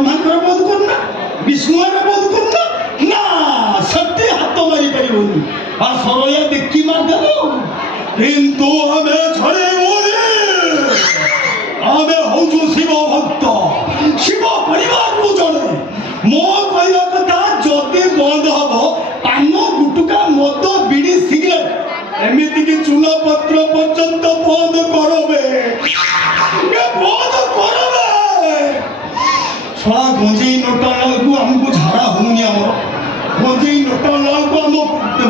ବ୍ରହ୍ମାଙ୍କର ବୋଧ କରୁନା ବିଷ୍ଣୁଙ୍କର ବୋଧ କରୁନା ନା ସତ୍ୟ ହାତ ମାରି ପାରିବନି ଆଉ ସରଳିଆ ଦେଖି ମାରିଦେବ କିନ୍ତୁ ଆମେ ଛଡ଼େଇବୁନି ଆମେ ହଉଛୁ ଶିବ ଭକ୍ତ ଶିବ ପରିବାରରୁ ଜଣେ ମୋ କହିବା କଥା ଯଦି ବନ୍ଦ ହବ ପାନ ଗୁଟୁକା ମଦ ବିଡ଼ି ସିଗାରେଟ ଏମିତିକି ଚୁନା ପତ୍ର ପର୍ଯ୍ୟନ୍ତ ବନ୍ଦ କରବେ ବନ୍ଦ କରବେ ଛଡ଼ା ଗଞ୍ଜେଇ ନୋଟା ବେଳକୁ ଆମକୁ ଝାଡ଼ା ହଉନି ଆମର ଗଞ୍ଜେଇ ନୋଟା ବେଳକୁ ଆମ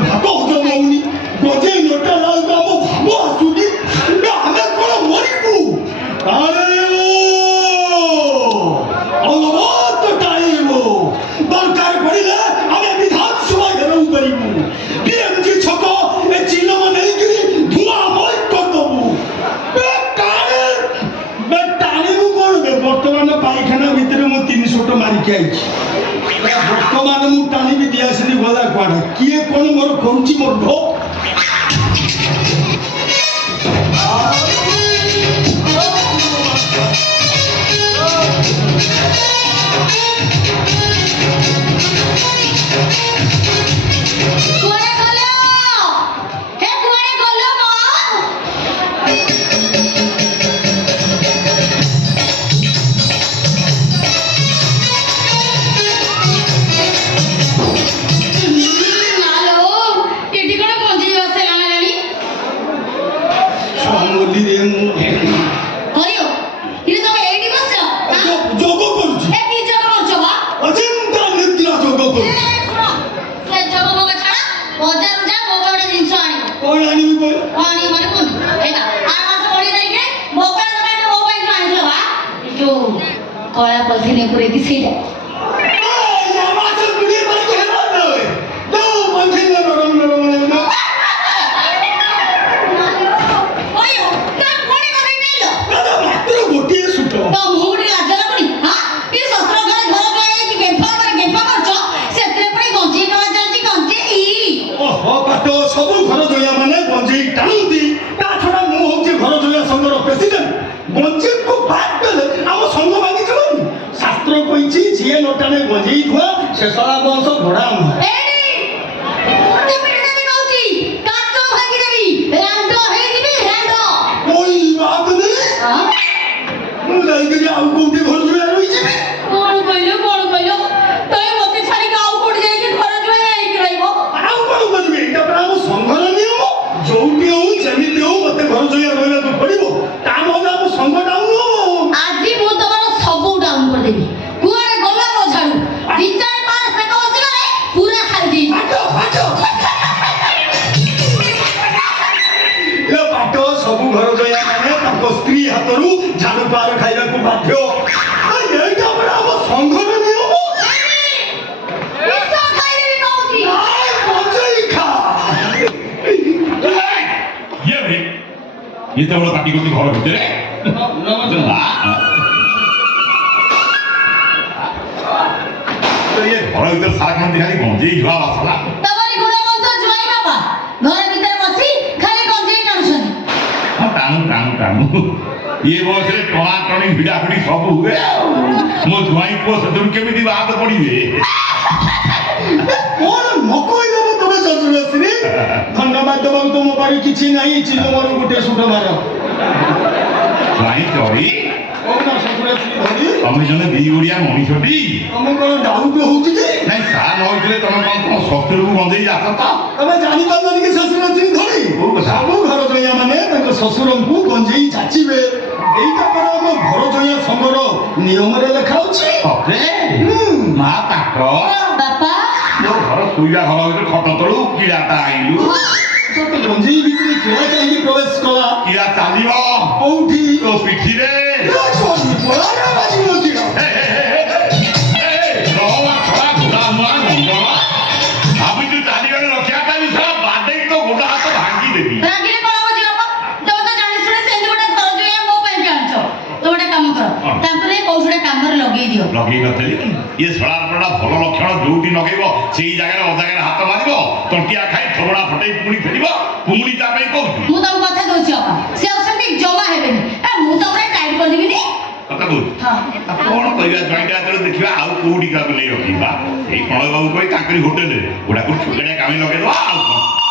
ଭାତ ହଜମ ହଉନି ଗଞ୍ଜେଇ ନୋଟା ବେଳକୁ ଆମ ଭାବ ଆସୁନି ଆମେ କ'ଣ ମରିବୁ ଦରକାର ପଡ଼ିଲେ ଆମେ ବିଧାନସଭା ଘେରାଉ କରିବୁ ବିଏମ୍ଜି ଛକ ଏ ଚିହ୍ନ ନେଇକିରି ଧୂଆଁ ମୟ କରିଦେବୁ ଟାଣିବୁ କ'ଣ ବର୍ତ୍ତମାନ ପାଇଖାନା ଭିତରେ ମୁଁ 300 ଟଙ୍କା ମାରିକି ଆଇଛି ବର୍ତ୍ତମାନ ମୁଁ ଟାଣିବି ଦିଆସିଲି ଗଲା କୁଆଡ଼େ କିଏ କ'ଣ ମୋର କରୁଛି ମୋର ଢୋ କଳା ପଲିଥିନ ପୁରେଇକି ସେଇଟା ସବୁ ଘର ଜଳିଆ ମାନେ ଗଞ୍ଜେଇ ଟାଣନ୍ତି ତା ଛଡ଼ା ମୁଁ ହଉଛି ଘର ଜଳିଆ ସଂଘର ପ୍ରେସିଡେଣ୍ଟ ଗଞ୍ଜେଇକୁ ବାଦ ଦେଲେ ଆମ ସଂଘ ଭାଙ୍ଗିଯିବନି ଶାସ୍ତ୍ର କହିଛି ଯିଏ ନ ଟାଣେ ଗଞ୍ଜେଇ ଧୁଆ ସେ ଶଳା ବଂଶ ଘୋଡ଼ା ନୁହେଁ ମୁଁ ଯାଇକରି ଆଉ କୋଉଠି ଘର ଜଳିଆ ରହିଯିବି କଣ କହିଲୁ ତମେ ମତେ ଛାଡ଼ିକି ଆଉ କୋଉଠି ଯାଇକି ଘର ଜଳିଆ ହେଇକି ରହିବ ଆଉ କଣ କରିବି ଏଇଟା ପୁରା ଆମ ସଂଘର ନିୟମ ଯୋଉଠି ହଉ ଯେମିତି ହଉ ମତେ ଘର ଜଳିଆ ରହିବାକୁ ପଡିବ ତା ନହେଲେ ଆମ ସଂଘ ଡାଉନ ହବ ଆଜି ମୁଁ ତମର ସବୁ ଡାଉନ କରିଦେବି କୁଆଡେ ଗଲା ମୋ ଝାଡୁ ଦିଚାର ପାର ସେକ ବସିଗଲେ ପୁରା ଖାଲି ପାଟ ସବୁ ଘର ଜଳିଆ ମାନେ ତାଙ୍କ ସ୍ତ୍ରୀ ହାତରୁ ଝାଡୁ ପାର ଖାଇବାକୁ ବାଧ୍ୟ ଏଇଟା ପୁରା ଆମ ସଂଘର ନିୟମ ଏତେ ବଡ଼ ପାଟି କରୁଛି ଘର ଭିତରେ ଘର ଭିତରେ ସାରା ଖାନ୍ତି ଖାଲି ଗଞ୍ଜେଇ ଧୁଆ ବାସନା ତମରି ଗୁଣବନ୍ତ ଜୁଆଇ ବାପା ଘର ଭିତରେ ବସି ଖାଲି ଗଞ୍ଜେଇ ଟାଣୁଛନ୍ତି ଟାଣୁ ଏ ବୟସରେ ଟଣା ଟଣି ଭିଡ଼ା ଭିଡ଼ି ସବୁ ହୁଏ ମୋ ଜୁଆଇ ପୁଅ ସେଥିରୁ କେମିତି ବାଦ ପଡ଼ିବେ କଣ ନ କହିଦେବ ତମେ ଶ୍ୱଶୁର ସ୍ତ୍ରୀ ଧନ୍ୟବାଦ ଦେବାକୁ ତ ମୋ ପାଖରେ କିଛି ନାହିଁ ଚିହ୍ନ ମୋର ଗୋଟେ ସୁଟ ମାର ଜୁଆଇ ଚଢ଼ି ଶ୍ୱଶୁର ସ୍ତ୍ରୀ ଧରି ତମେ ଜଣେ ଦି ଓଡିଆ ମଣିଷଟି ତମେ କଣ ଡାଉଟ ହଉଛି କି ନାଇଁ ସା ନ ହେଇଥିଲେ ତମେ କଣ ତମ ଶ୍ୱଶୁରକୁ ଗଞ୍ଜେଇ ଆସ ତ ତମେ ଜାଣିପାରିଲନି କି ଶ୍ୱଶୁର ସ୍ତ୍ରୀ ଧରି ସବୁ ଘର ଜଳିଆ ମାନେ ତାଙ୍କ ଶ୍ୱଶୁରଙ୍କୁ ଗଞ୍ଜେଇ ଯାଚିବେ ଏଇଟା ପରା ଆମ ଘର ଜଳିଆ ସଂଘର ନିୟମରେ ଲେଖା ଅଛି ମା ପାଟ ବାପା ମୋ ଘର ଶୋଇବା ଘର ଭିତରେ ଖଟ ତଳୁ କିଳାଟା ଆଇଲୁ ଗଞ୍ଜେଇ ଭିତରେ କିଳା କାହିଁକି ପ୍ରବେଶ କଲା କିଳା ଚାଲିବ କୋଉଠି ତୋ ପିଠିରେ ଭାବିଛୁ ଚାଲିଗଲେ ରକ୍ଷା ପାଇବି ସାରା ବାଡେଇ ତ ଗୋଟା ହାତ ଭାଙ୍ଗିଦେବି ରାଗିଲେ କଣ ହବ ବାପା ତମେ ତ ଜାଣି ଶୁଣି ସେମିତି ଗୋଟେ ଘର ଜଳିଆ ମୋ ପାଇଁ ଆଣିଛ ତ ଗୋଟେ କାମ କର ତାଙ୍କୁ ନେଇ କୋଉ ଗୋଟେ କାମରେ ଲଗେଇ ଦିଅ ଲଗେଇ ନଥିଲି ଇଏ ଶଳାପଟା ଭଲ ଲକ୍ଷଣ ଯୋଉଠି ଲଗେଇବ ସେଇ ଜାଗାରେ ଅଜାଗାରେ ହାତ ମାରିବ ତଣ୍ଟିଆ ଖାଇ ଥୋବଡ଼ା ଫଟେଇ ପୁଣି ଫେରିବ ପୁଣି ତା ପାଇଁ କହୁଛୁ ମୁଁ ତମକୁ କଥା ଦଉଛି ବାପା ସେ ଅଛନ୍ତି ଜମା ହେବେନି ମୁଁ ତ ପୁରା ଟାଇଟ୍ କରିଦେବିନି କଥା କହୁଛି ହଁ କଣ କରିବା ଜଏଣ୍ଟ ଯେତେବେଳେ ଦେଖିବା ଆଉ କୋଉଠି କାହାକୁ ନେଇ ରଖିବା ଏଇ ପ୍ରଣୟ ବାବୁ କହି ତାଙ୍କରି ହୋଟେଲରେ ଗୋଟା କୋଉଠି ଛୋଟିଆ କାମି ଲଗେଇଦବା ଆଉ କଣ